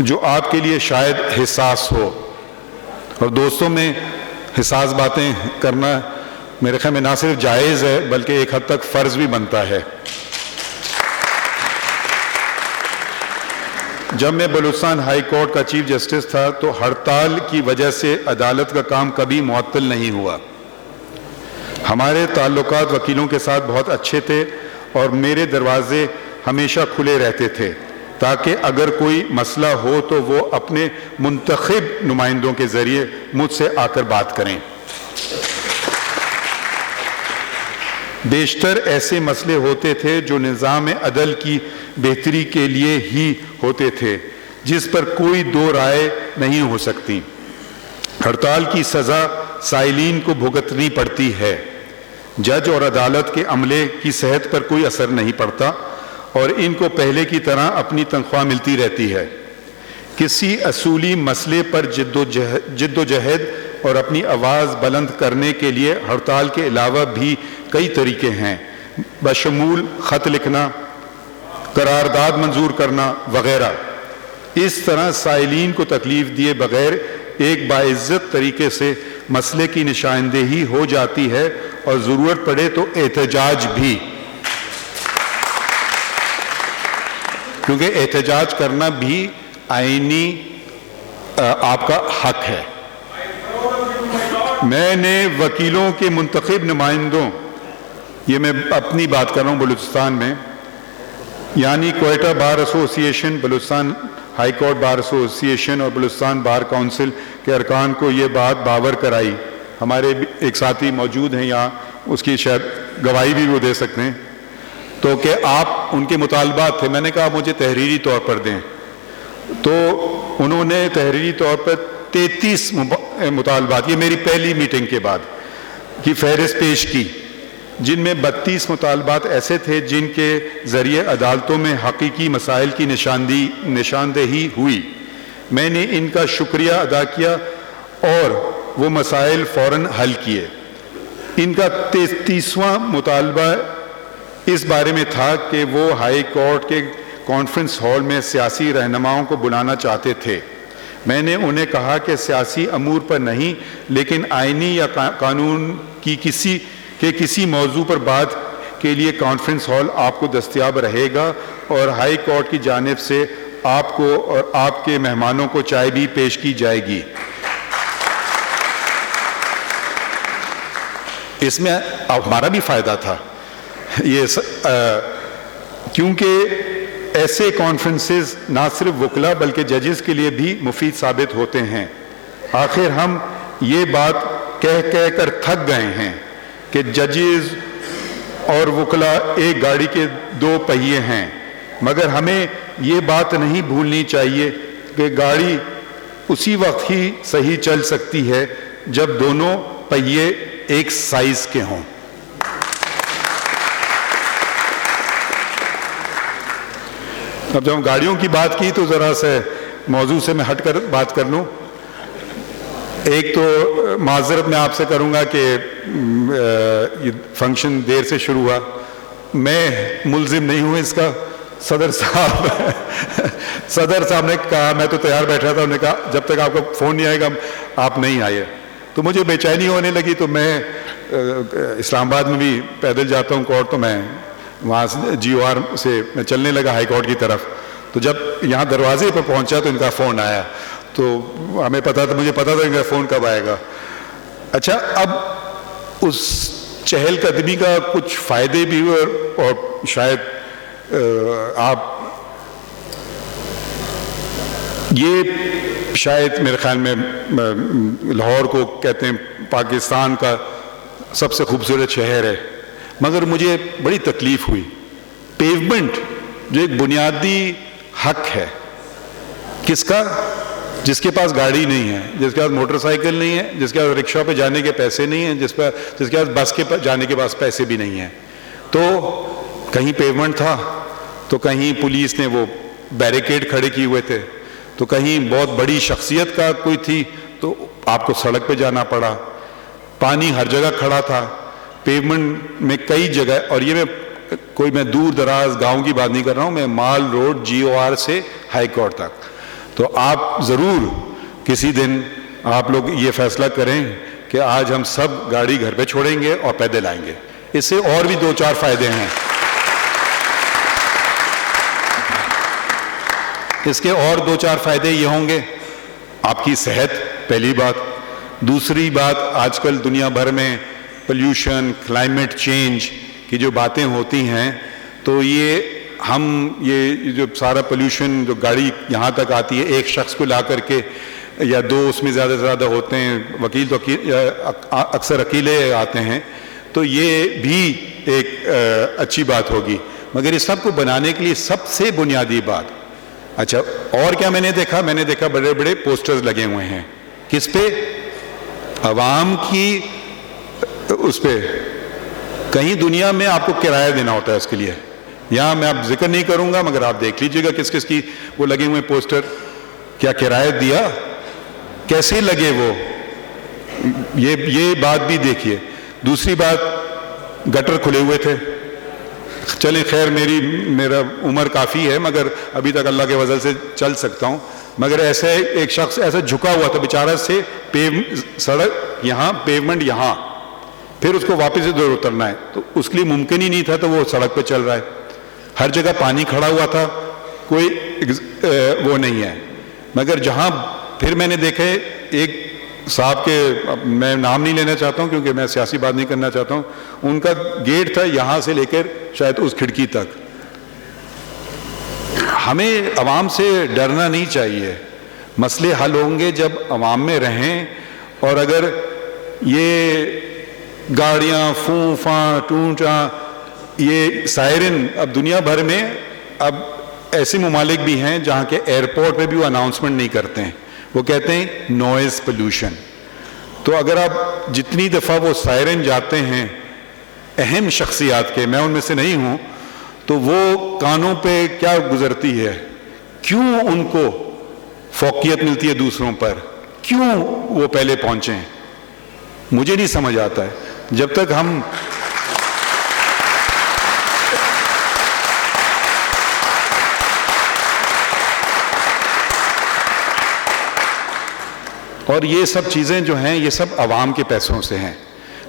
جو آپ کے لیے شاید حساس ہو، اور دوستوں میں حساس باتیں کرنا میرے خیال میں نہ صرف جائز ہے بلکہ ایک حد تک فرض بھی بنتا ہے۔ جب میں بلوچستان ہائی کورٹ کا چیف جسٹس تھا تو ہڑتال کی وجہ سے عدالت کا کام کبھی معطل نہیں ہوا۔ ہمارے تعلقات وکیلوں کے ساتھ بہت اچھے تھے اور میرے دروازے ہمیشہ کھلے رہتے تھے تاکہ اگر کوئی مسئلہ ہو تو وہ اپنے منتخب نمائندوں کے ذریعے مجھ سے آ کر بات کریں۔ بیشتر ایسے مسئلے ہوتے تھے جو نظام عدل کی بہتری کے لیے ہی ہوتے تھے، جس پر کوئی دو رائے نہیں ہو سکتی۔ ہڑتال کی سزا سائلین کو بھگتنی پڑتی ہے۔ جج اور عدالت کے عملے کی صحت پر کوئی اثر نہیں پڑتا اور ان کو پہلے کی طرح اپنی تنخواہ ملتی رہتی ہے۔ کسی اصولی مسئلے پر جد و جہد اور اپنی آواز بلند کرنے کے لیے ہڑتال کے علاوہ بھی کئی طریقے ہیں، بشمول خط لکھنا، قرارداد منظور کرنا وغیرہ۔ اس طرح سائلین کو تکلیف دیے بغیر ایک باعزت طریقے سے مسئلے کی نشاندہی ہو جاتی ہے اور ضرورت پڑے تو احتجاج بھی، کیونکہ احتجاج کرنا بھی آئینی آپ کا حق ہے۔ میں نے وکیلوں کے منتخب نمائندوں، یہ میں اپنی بات کر رہا ہوں بلوچستان میں، یعنی کوئٹہ بار ایسوسی ایشن، بلوچستان ہائی کورٹ بار ایسوسی ایشن اور بلوچستان بار کونسل کے ارکان کو یہ بات باور کرائی۔ ہمارے ایک ساتھی موجود ہیں یہاں، اس کی شاید گواہی بھی وہ دے سکتے ہیں، تو کہ آپ ان کے مطالبات تھے، میں نے کہا مجھے تحریری طور پر دیں، تو انہوں نے تحریری طور پر 33 مطالبات، یہ میری پہلی میٹنگ کے بعد کی فہرست پیش کی، جن میں 32 مطالبات ایسے تھے جن کے ذریعے عدالتوں میں حقیقی مسائل کی نشاندہی ہوئی۔ میں نے ان کا شکریہ ادا کیا اور وہ مسائل فوراً حل کیے۔ ان کا 33واں مطالبہ اس بارے میں تھا کہ وہ ہائی کورٹ کے کانفرنس ہال میں سیاسی رہنماؤں کو بلانا چاہتے تھے۔ میں نے انہیں کہا کہ سیاسی امور پر نہیں لیکن آئینی یا قانون کی کسی موضوع پر بات کے لیے کانفرنس ہال آپ کو دستیاب رہے گا اور ہائی کورٹ کی جانب سے آپ کو اور آپ کے مہمانوں کو چائے بھی پیش کی جائے گی۔ اس میں ہمارا بھی فائدہ تھا، کیونکہ ایسے کانفرنسز نہ صرف وکلا بلکہ ججز کے لیے بھی مفید ثابت ہوتے ہیں۔ آخر ہم یہ بات کہہ کر تھک گئے ہیں کہ ججز اور وکلا ایک گاڑی کے دو پہیے ہیں، مگر ہمیں یہ بات نہیں بھولنی چاہیے کہ گاڑی اسی وقت ہی صحیح چل سکتی ہے جب دونوں پہیے ایک سائز کے ہوں۔ اب جب ہم گاڑیوں کی بات کی تو ذرا سے موضوع سے میں ہٹ کر بات کر لوں۔ ایک تو معذرت میں آپ سے کروں گا کہ یہ فنکشن دیر سے شروع ہوا، میں ملزم نہیں ہوں اس کا۔ صدر صاحب نے کہا، میں تو تیار بیٹھا تھا، انہوں نے کہا جب تک آپ کا فون نہیں آئے گا آپ نہیں آئے، تو مجھے بے چینی ہونے لگی۔ تو میں اسلام آباد میں بھی پیدل جاتا ہوں کورٹ، تو میں وہاں جی او آر سے میں چلنے لگا ہائی کورٹ کی طرف، تو جب یہاں دروازے پر پہنچا تو ان کا فون آیا، تو مجھے پتا تھا ان کا فون کب آئے گا۔ اچھا، اب اس چہل قدمی کا کچھ فائدے بھی ہوئے اور شاید آپ یہ شاید میرے خیال میں لاہور کو کہتے ہیں پاکستان کا سب سے خوبصورت شہر ہے، مگر مجھے بڑی تکلیف ہوئی۔ پیومنٹ جو ایک بنیادی حق ہے، کس کا؟ جس کے پاس گاڑی نہیں ہے، جس کے پاس موٹر سائیکل نہیں ہے، جس کے پاس رکشہ پہ جانے کے پیسے نہیں ہیں، جس کے پاس بس کے جانے کے پاس پیسے بھی نہیں ہیں۔ تو کہیں پیومنٹ تھا تو کہیں پولیس نے وہ بیریکیڈ کھڑے کیے ہوئے تھے، تو کہیں بہت بڑی شخصیت کا کوئی تھی تو آپ کو سڑک پہ جانا پڑا۔ پانی ہر جگہ کھڑا تھا، پیومنٹ میں کئی جگہ، اور یہ میں دور دراز گاؤں کی بات نہیں کر رہا ہوں، میں مال روڈ جی او آر سے ہائی کورٹ تک، تو آپ ضرور کسی دن آپ لوگ یہ فیصلہ کریں کہ آج ہم سب گاڑی گھر پہ چھوڑیں گے اور پیدل آئیں گے. اس سے اور بھی 2-4 فائدے ہیں. اس کے اور 2-4 فائدے یہ ہوں گے: آپ کی صحت پہلی بات. دوسری بات، آج کل دنیا بھر میں پلیوشن، کلائمیٹ چینج کی جو باتیں ہوتی ہیں، تو یہ جو سارا پلیوشن جو گاڑی یہاں تک آتی ہے، ایک شخص کو لا کر کے یا 2 اس میں زیادہ سے زیادہ ہوتے ہیں، وکیل تو اکثر اکیلے آتے ہیں، تو یہ بھی ایک اچھی بات ہوگی. مگر اس سب کو بنانے کے لیے سب سے بنیادی بات، اچھا اور کیا میں نے دیکھا بڑے بڑے پوسٹرز لگے ہوئے ہیں. کس پہ؟ عوام کی اس پہ. کہیں دنیا میں آپ کو کرایہ دینا ہوتا ہے اس کے لیے. یہاں میں اب ذکر نہیں کروں گا، مگر آپ دیکھ لیجئے گا کس کس کی وہ لگے ہوئے پوسٹر. کیا کرایہ دیا؟ کیسے لگے وہ؟ یہ بات بھی دیکھیے. دوسری بات، گٹر کھلے ہوئے تھے. چلیں خیر، میرا عمر کافی ہے، مگر ابھی تک اللہ کے فضل سے چل سکتا ہوں. مگر ایسے ایک شخص ایسا جھکا ہوا تھا بیچارہ، سے سڑک یہاں، پیومنٹ یہاں، پھر اس کو واپس ادھر اترنا ہے، تو اس کے لیے ممکن ہی نہیں تھا، تو وہ سڑک پہ چل رہا ہے. ہر جگہ پانی کھڑا ہوا تھا، کوئی وہ نہیں ہے. مگر جہاں پھر میں نے دیکھے ایک صاحب کے، میں نام نہیں لینا چاہتا ہوں کیونکہ میں سیاسی بات نہیں کرنا چاہتا ہوں، ان کا گیٹ تھا یہاں سے لے کر شاید اس کھڑکی تک. ہمیں عوام سے ڈرنا نہیں چاہیے. مسئلے حل ہوں گے جب عوام میں رہیں. اور اگر یہ گاڑیاں فوں فاں ٹوں ٹاں، یہ سائرن، اب دنیا بھر میں اب ایسے ممالک بھی ہیں جہاں کے ایئرپورٹ پہ بھی وہ اناؤنسمنٹ نہیں کرتے ہیں، وہ کہتے ہیں نوائز پولوشن. تو اگر آپ جتنی دفعہ وہ سائرن جاتے ہیں اہم شخصیات کے، میں ان میں سے نہیں ہوں، تو وہ کانوں پہ کیا گزرتی ہے؟ کیوں ان کو فوقیت ملتی ہے دوسروں پر؟ کیوں وہ پہلے پہنچے ہیں؟ مجھے نہیں سمجھ آتا ہے. جب تک ہم اور یہ سب چیزیں جو ہیں یہ سب عوام کے پیسوں سے ہیں.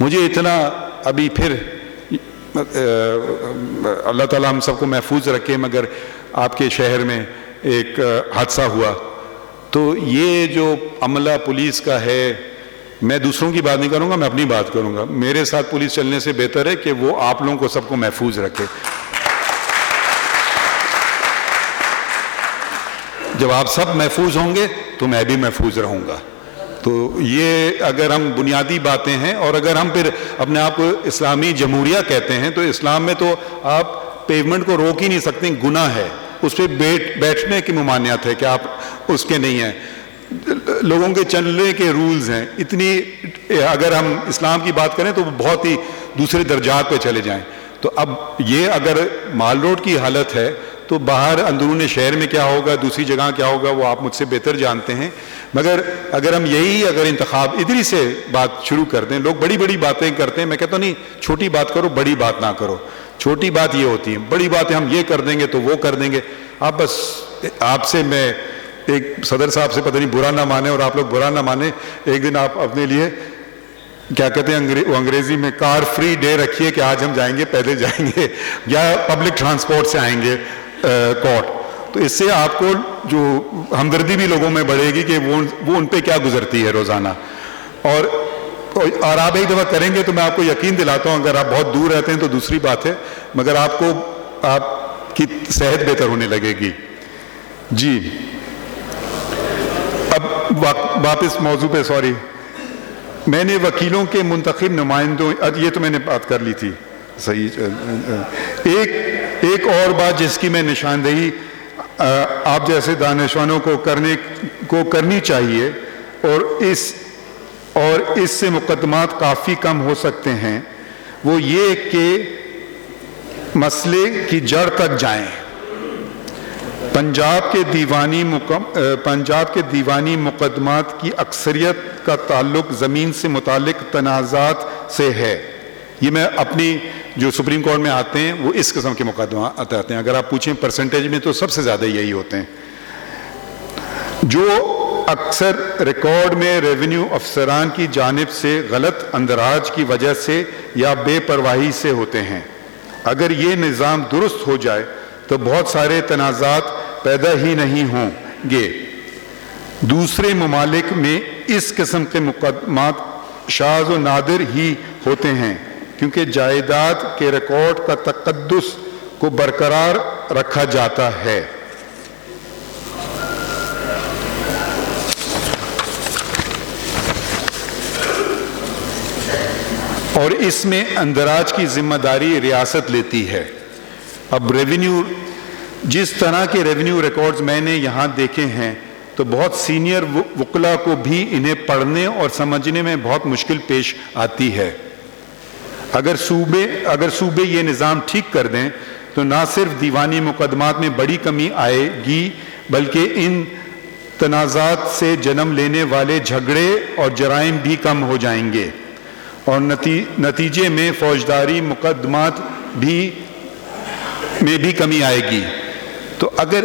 مجھے اتنا ابھی پھر اللہ تعالیٰ ہم سب کو محفوظ رکھے، مگر آپ کے شہر میں ایک حادثہ ہوا، تو یہ جو عملہ پولیس کا ہے، میں دوسروں کی بات نہیں کروں گا، میں اپنی بات کروں گا. میرے ساتھ پولیس چلنے سے بہتر ہے کہ وہ آپ لوگوں کو سب کو محفوظ رکھے. جب آپ سب محفوظ ہوں گے تو میں بھی محفوظ رہوں گا. تو یہ اگر ہم بنیادی باتیں ہیں، اور اگر ہم پھر اپنے آپ کو اسلامی جمہوریہ کہتے ہیں، تو اسلام میں تو آپ پیومنٹ کو روک ہی نہیں سکتے، گناہ ہے. اس پہ بیٹھنے کی ممانعت ہے کہ آپ اس کے نہیں ہیں. لوگوں کے چلنے کے رولز ہیں. اتنی اگر ہم اسلام کی بات کریں تو بہت ہی دوسرے درجات پہ چلے جائیں. تو اب یہ اگر مال روڈ کی حالت ہے تو باہر اندرون شہر میں کیا ہوگا، دوسری جگہ کیا ہوگا، وہ آپ مجھ سے بہتر جانتے ہیں. مگر اگر ہم اگر انتخاب ادھر ہی سے بات شروع کر دیں، لوگ بڑی بڑی باتیں کرتے ہیں. میں کہتا ہوں نہیں، چھوٹی بات کرو، بڑی بات نہ کرو. چھوٹی بات یہ ہوتی ہے، بڑی باتیں ہم یہ کر دیں گے تو وہ کر دیں گے. آپ بس، آپ سے میں ایک صدر صاحب سے پتہ نہیں برا نہ مانے اور آپ لوگ برا نہ مانے، ایک دن آپ اپنے لیے کیا کہتے ہیں انگریزی میں کار فری ڈے رکھیے کہ آج ہم جائیں گے، پیدل جائیں گے یا پبلک ٹرانسپورٹ سے آئیں گے کورٹ. تو اس سے آپ کو جو ہمدردی بھی لوگوں میں بڑھے گی کہ وہ ان پہ کیا گزرتی ہے روزانہ. اور آپ ایک دفعہ کریں گے تو میں آپ کو یقین دلاتا ہوں، اگر آپ بہت دور رہتے ہیں تو دوسری بات ہے، مگر آپ کی صحت بہتر ہونے لگے گی. جی اب واپس موضوع پہ، سوری، میں نے وکیلوں کے منتخب نمائندوں، یہ تو میں نے بات کر لی تھی صحیح. ایک اور بات جس کی میں نشاندہی آپ جیسے دانشوروں کو کرنی چاہیے، اور اس سے مقدمات کافی کم ہو سکتے ہیں، وہ یہ کہ مسئلے کی جڑ تک جائیں. پنجاب کے دیوانی مقدمات کی اکثریت کا تعلق زمین سے متعلق تنازعات سے ہے. یہ میں اپنی جو سپریم کورٹ میں آتے ہیں وہ اس قسم کے مقدمات آتے ہیں. اگر آپ پوچھیں پرسنٹیج میں تو سب سے زیادہ یہی ہوتے ہیں. جو اکثر ریکارڈ میں ریونیو افسران کی جانب سے غلط اندراج کی وجہ سے یا بے پرواہی سے ہوتے ہیں۔ اگر یہ نظام درست ہو جائے تو بہت سارے تنازعات پیدا ہی نہیں ہوں گے۔ دوسرے ممالک میں اس قسم کے مقدمات شاذ و نادر ہی ہوتے ہیں، کیونکہ جائیداد کے ریکارڈ کا تقدس کو برقرار رکھا جاتا ہے۔ اور اس میں اندراج کی ذمہ داری ریاست لیتی ہے۔ اب ریونیو، جس طرح کے ریونیو ریکارڈز میں نے یہاں دیکھے ہیں تو بہت سینئر وکلاء کو بھی انہیں پڑھنے اور سمجھنے میں بہت مشکل پیش آتی ہے۔ اگر صوبے یہ نظام ٹھیک کر دیں تو نہ صرف دیوانی مقدمات میں بڑی کمی آئے گی بلکہ ان تنازعات سے جنم لینے والے جھگڑے اور جرائم بھی کم ہو جائیں گے، اور نتیجے میں فوجداری مقدمات میں بھی کمی آئے گی۔ تو اگر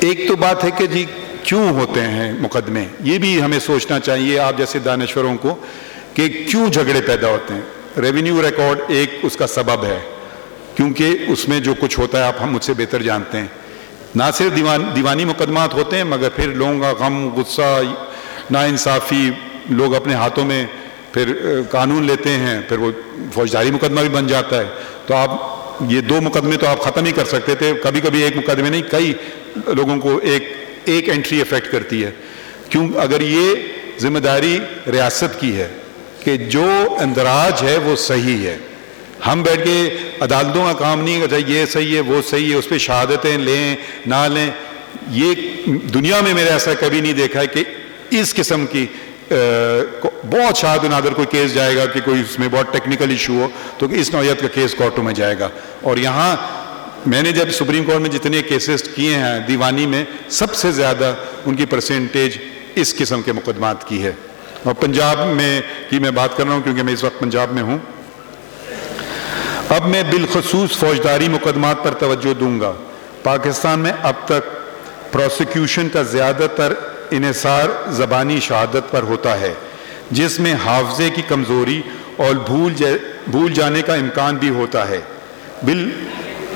ایک تو بات ہے کہ جی کیوں ہوتے ہیں مقدمے، یہ بھی ہمیں سوچنا چاہیے آپ جیسے دانشوروں کو کہ کیوں جھگڑے پیدا ہوتے ہیں۔ ریونیو ریکارڈ ایک اس کا سبب ہے، کیونکہ اس میں جو کچھ ہوتا ہے آپ ہم مجھ سے بہتر جانتے ہیں۔ نہ صرف دیوانی مقدمات ہوتے ہیں مگر پھر لوگوں کا غم، غصہ، ناانصافی، لوگ اپنے ہاتھوں میں پھر قانون لیتے ہیں، پھر وہ فوجداری مقدمہ بھی بن جاتا ہے۔ تو آپ یہ دو مقدمے تو آپ ختم ہی کر سکتے تھے، کبھی کبھی ایک مقدمے نہیں، کئی لوگوں کو ایک انٹری افیکٹ کرتی ہے۔ کیوں؟ اگر یہ ذمہ داری ریاست کی ہے کہ جو اندراج ہے وہ صحیح ہے، ہم بیٹھ کے عدالتوں کا کام نہیں کرتا یہ صحیح ہے وہ صحیح ہے، اس پہ شہادتیں لیں نہ لیں۔ یہ دنیا میں میں نے ایسا کبھی نہیں دیکھا ہے کہ اس قسم کی بہت شاذ و نادر کوئی کیس جائے گا کہ کوئی اس میں بہت ٹیکنیکل ایشو ہو تو اس نوعیت کا کیس کورٹوں میں جائے گا۔ اور یہاں میں نے جب سپریم کورٹ میں جتنے کیسز کیے ہیں دیوانی میں، سب سے زیادہ ان کی پرسنٹیج اس قسم کے مقدمات کی ہے۔ اور پنجاب میں کی میں بات کر رہا ہوں کیونکہ میں اس وقت پنجاب میں ہوں۔ اب میں بالخصوص فوجداری مقدمات پر توجہ دوں گا۔ پاکستان میں اب تک پروسیکیوشن کا زیادہ تر انحصار زبانی شہادت پر ہوتا ہے، جس میں حافظے کی کمزوری اور بھول جانے کا امکان بھی ہوتا ہے،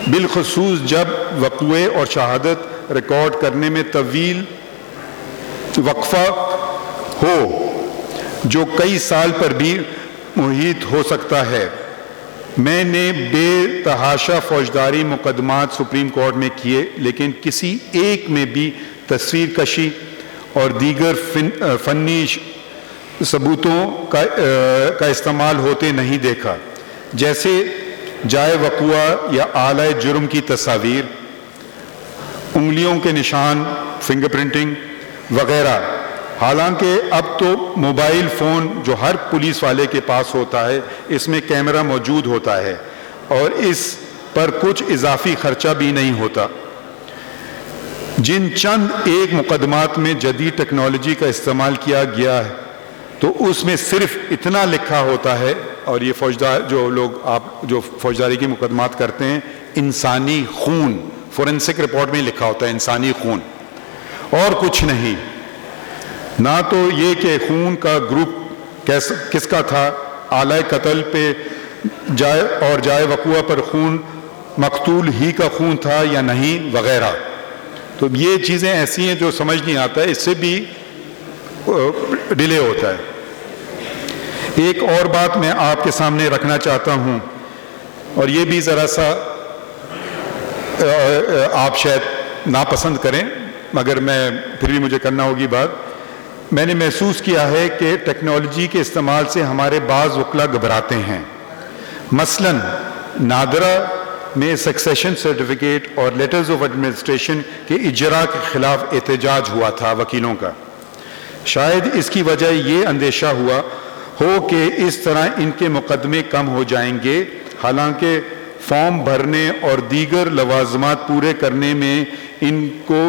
بالخصوص جب وقوعے اور شہادت ریکارڈ کرنے میں طویل وقفہ ہو جو کئی سال پر بھی محیط ہو سکتا ہے۔ میں نے بے تحاشا فوجداری مقدمات سپریم کورٹ میں کیے، لیکن کسی ایک میں بھی تصویر کشی اور دیگر فنی ثبوتوں کا استعمال ہوتے نہیں دیکھا، جیسے جائے وقوع یا اعلی جرم کی تصاویر، انگلیوں کے نشان، فنگر پرنٹنگ وغیرہ۔ حالانکہ اب تو موبائل فون جو ہر پولیس والے کے پاس ہوتا ہے، اس میں کیمرہ موجود ہوتا ہے اور اس پر کچھ اضافی خرچہ بھی نہیں ہوتا۔ جن چند ایک مقدمات میں جدید ٹیکنالوجی کا استعمال کیا گیا ہے تو اس میں صرف اتنا لکھا ہوتا ہے، اور یہ جو فوجداری کی مقدمات کرتے ہیں، انسانی خون، فورنسک رپورٹ میں لکھا ہوتا ہے انسانی خون، اور کچھ نہیں۔ نہ تو یہ کہ خون کا گروپ کس کا تھا، آلۂ قتل پہ جائے وقوع پر خون مقتول ہی کا خون تھا یا نہیں وغیرہ۔ تو یہ چیزیں ایسی ہیں جو سمجھ نہیں آتا ہے، اس سے بھی ڈیلے ہوتا ہے۔ ایک اور بات میں آپ کے سامنے رکھنا چاہتا ہوں، اور یہ بھی ذرا سا آپ شاید ناپسند کریں مگر پھر بھی مجھے کرنا ہوگی بات۔ میں نے محسوس کیا ہے کہ ٹیکنالوجی کے استعمال سے ہمارے بعض وکلاء گھبراتے ہیں۔ مثلاً نادرہ میں سکسیشن سرٹیفکیٹ اور لیٹرز آف ایڈمنسٹریشن کے اجراء کے خلاف احتجاج ہوا تھا وکیلوں کا۔ شاید اس کی وجہ یہ اندیشہ ہوا ہو کہ اس طرح ان کے مقدمے کم ہو جائیں گے، حالانکہ فارم بھرنے اور دیگر لوازمات پورے کرنے میں ان کو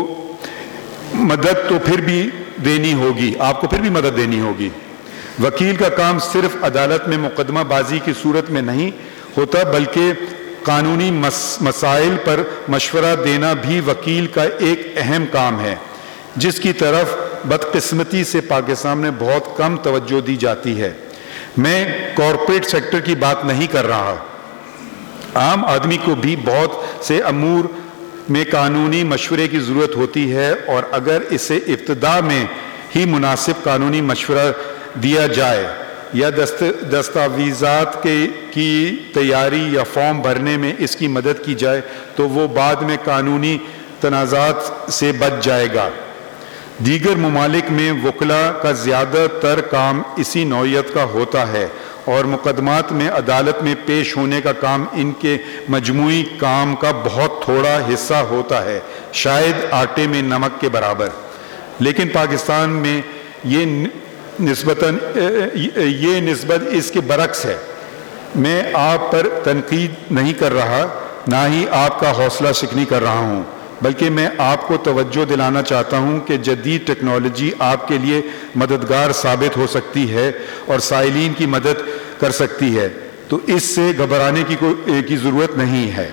مدد تو پھر بھی دینی ہوگی، آپ کو پھر بھی مدد دینی ہوگی۔ وکیل کا کام صرف عدالت میں مقدمہ بازی کی صورت میں نہیں ہوتا، بلکہ قانونی مسائل پر مشورہ دینا بھی وکیل کا ایک اہم کام ہے، جس کی طرف بدقسمتی سے پاکستان میں بہت کم توجہ دی جاتی ہے۔ میں کارپوریٹ سیکٹر کی بات نہیں کر رہا، عام آدمی کو بھی بہت سے امور میں قانونی مشورے کی ضرورت ہوتی ہے، اور اگر اسے ابتدا میں ہی مناسب قانونی مشورہ دیا جائے یا دستاویزات کی تیاری یا فارم بھرنے میں اس کی مدد کی جائے تو وہ بعد میں قانونی تنازعات سے بچ جائے گا۔ دیگر ممالک میں وکلاء کا زیادہ تر کام اسی نوعیت کا ہوتا ہے، اور مقدمات میں عدالت میں پیش ہونے کا کام ان کے مجموعی کام کا بہت تھوڑا حصہ ہوتا ہے، شاید آٹے میں نمک کے برابر۔ لیکن پاکستان میں یہ نسبت اس کے برعکس ہے۔ میں آپ پر تنقید نہیں کر رہا، نہ ہی آپ کا حوصلہ شکنی کر رہا ہوں، بلکہ میں آپ کو توجہ دلانا چاہتا ہوں کہ جدید ٹیکنالوجی آپ کے لیے مددگار ثابت ہو سکتی ہے اور سائلین کی مدد کر سکتی ہے، تو اس سے گھبرانے کی ضرورت نہیں ہے۔